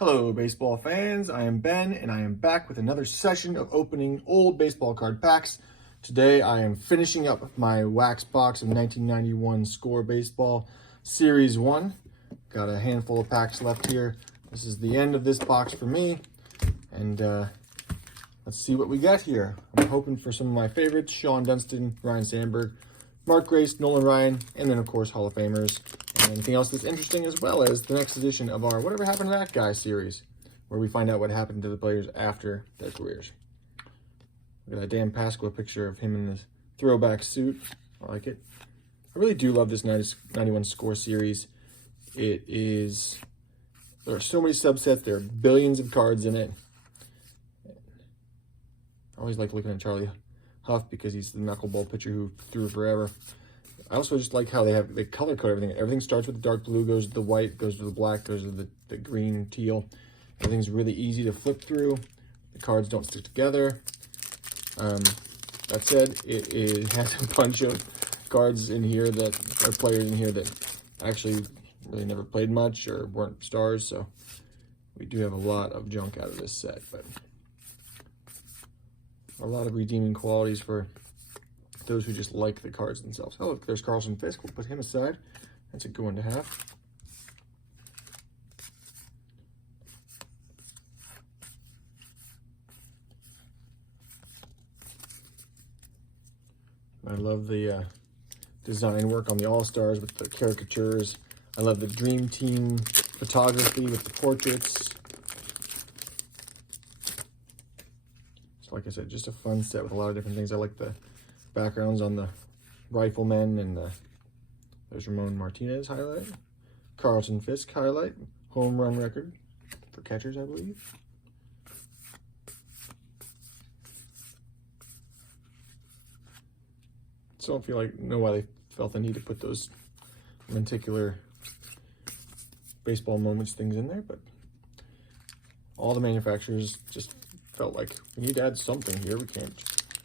Hello, baseball fans. I am Ben, and I am back with another session of opening old baseball card packs. Today, I am finishing up my wax box of 1991 Score Baseball Series 1. Got a handful of packs left here. This is the end of this box for me, and let's see what we got here. I'm hoping for some of my favorites: Sean Dunston, Ryan Sandberg, Mark Grace, Nolan Ryan, and then, of course, Hall of Famers. And anything else that's interesting, as well as the next edition of our Whatever Happened to That Guy series, where we find out what happened to the players after their careers. Look at that Dan Pasqua picture of him in this throwback suit. I like it. I really do love this 91 Score series. There are so many subsets. There are billions of cards in it. I always like looking at Charlie Huff because he's the knuckleball pitcher who threw forever. I also just like how they color code everything. Everything starts with the dark blue, goes to the white, goes to the black, goes to the green, teal. Everything's really easy to flip through. The cards don't stick together. That said, it has a bunch of cards in here that are players in here that actually really never played much or weren't stars. So we do have a lot of junk out of this set, but a lot of redeeming qualities for those who just like the cards themselves. Oh, look, there's Carlson Fisk. We'll put him aside. That's a good one to have. I love the design work on the All-Stars with the caricatures. I love the Dream Team photography with the portraits. So like I said, just a fun set with a lot of different things. I like the backgrounds on the Riflemen, and there's Ramon Martinez highlight, Carlton Fisk highlight, home run record for catchers, I believe. So I don't know why they felt the need to put those lenticular baseball moments things in there, but all the manufacturers just felt like we need to add something here. We can't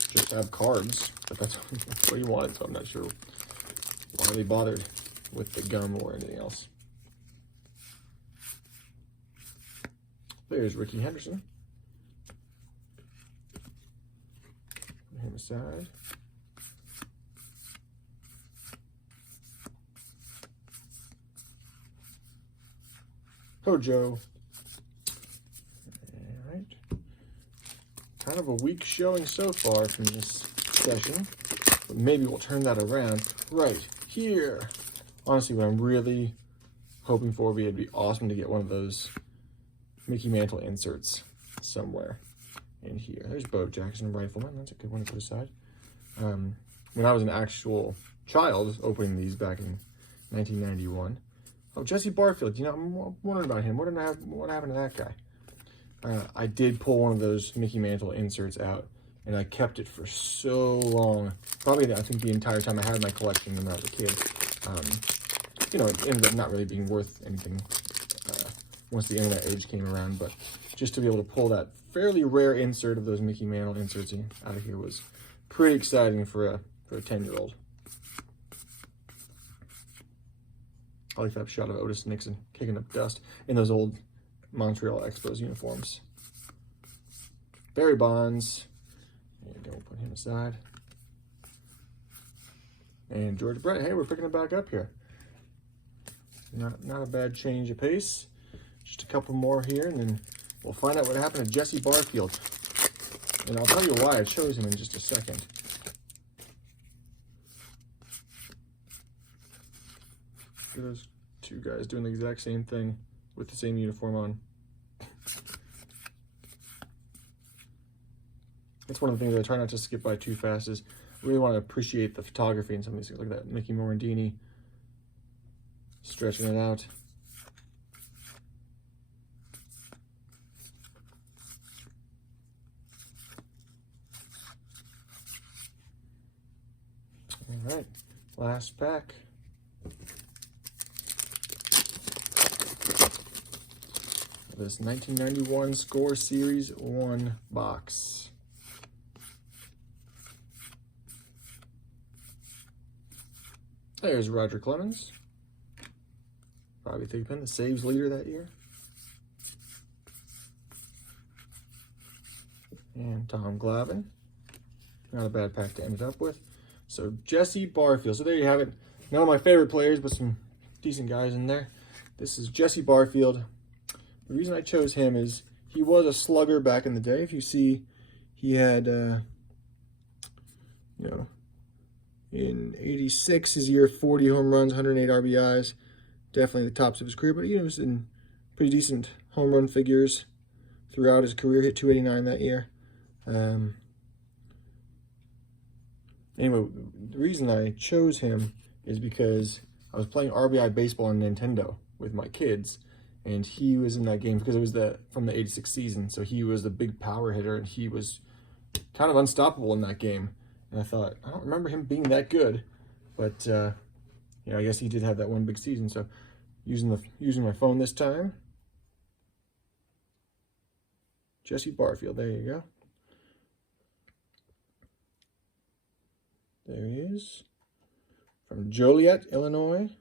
just have cards, but that's what he wanted, so I'm not sure why they bothered with the gum or anything else. There's Ricky Henderson. Put him aside. Hojo. All right. Kind of a weak showing so far from this session, but maybe we'll turn that around right here. Honestly, what I'm really hoping for would be, it'd be awesome to get one of those Mickey Mantle inserts somewhere in here. There's Bo Jackson, Rifleman. That's a good one to put aside. When I was an actual child opening these back in 1991. Oh, Jesse Barfield. I'm wondering about him. What happened to that guy? I did pull one of those Mickey Mantle inserts out, and I kept it for so long. Probably, I think, the entire time I had my collection when I was a kid. It ended up not really being worth anything once the internet age came around, but just to be able to pull that fairly rare insert of those Mickey Mantle inserts out of here was pretty exciting for a 10-year-old. I like that shot of Otis Nixon kicking up dust in those old Montreal Expos uniforms. Barry Bonds. There you go, we'll put him aside. And George Brett. Hey, we're picking it back up here. Not a bad change of pace. Just a couple more here, and then we'll find out what happened to Jesse Barfield. And I'll tell you why. I chose him in just a second. Look at those two guys doing the exact same thing with the same uniform on. That's one of the things I try not to skip by too fast, is I really want to appreciate the photography in some of these things. Look at that, Mickey Morandini stretching it out. All right, last pack. This 1991 Score Series 1 box. There's Roger Clemens. Bobby Thigpen, the saves leader that year. And Tom Glavine. Not a bad pack to end it up with. So Jesse Barfield. So there you have it. None of my favorite players, but some decent guys in there. This is Jesse Barfield. The reason I chose him is he was a slugger back in the day. If you see, he had, in 86, his year, 40 home runs, 108 RBIs. Definitely the tops of his career, but he was in pretty decent home run figures throughout his career. Hit 289 that year. Anyway, the reason I chose him is because I was playing RBI baseball on Nintendo with my kids, and he was in that game because it was from the 86 season, so he was the big power hitter, and he was kind of unstoppable in that game. And I thought, I don't remember him being that good, but I guess he did have that one big season. So using my phone this time, Jesse Barfield. There you go. There he is. From Joliet, Illinois.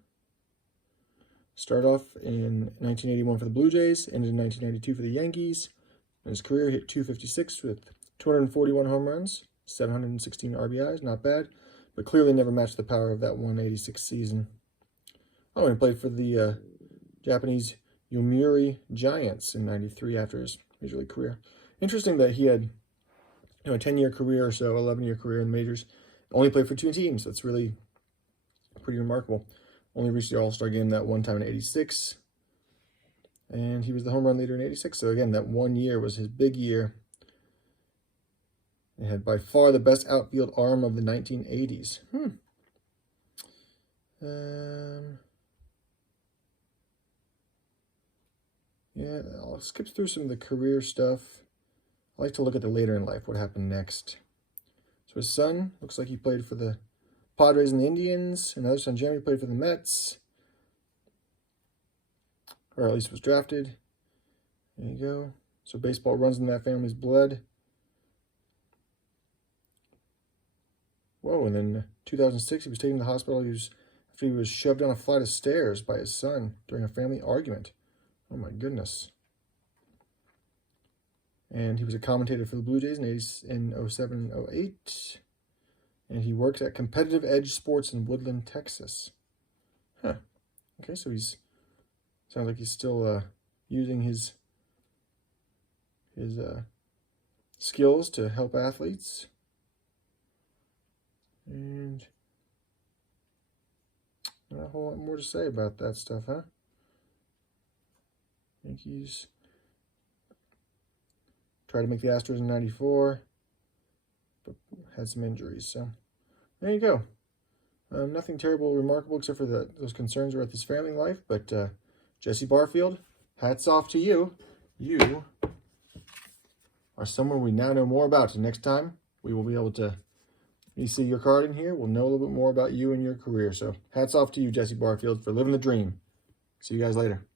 Started off in 1981 for the Blue Jays, ended in 1992 for the Yankees. In his career, hit 256 with 241 home runs, 716 RBIs, not bad, but clearly never matched the power of that 186 season. Oh, and he played for the Japanese Yomiuri Giants in 93 after his major league career. Interesting that he had a 10-year career or so, 11-year career in the majors. Only played for 2 teams. That's really pretty remarkable. Only reached the All-Star game that one time in 86. And he was the home run leader in 86. So again, that 1 year was his big year. He had by far the best outfield arm of the 1980s. Yeah, I'll skip through some of the career stuff. I like to look at the later in life, what happened next. So his son, looks like he played for the Padres and the Indians. Another son, Jeremy, played for the Mets. Or at least was drafted. There you go. So baseball runs in that family's blood. Whoa, and then 2006, he was taken to the hospital after he was shoved down a flight of stairs by his son during a family argument. Oh my goodness. And he was a commentator for the Blue Jays in 07 and 08. And he works at Competitive Edge Sports in Woodland, Texas. Huh. Okay, so sounds like he's still using his skills to help athletes. And not a whole lot more to say about that stuff, huh? Yankees tried to make the Astros in 94, but had some injuries. So there you go. Nothing terrible or remarkable except for those concerns about his family life. But Jesse Barfield, hats off to you. You are someone we now know more about. So next time we will be able to, you see your card in here, we'll know a little bit more about you and your career. So hats off to you, Jesse Barfield, for living the dream. See you guys later.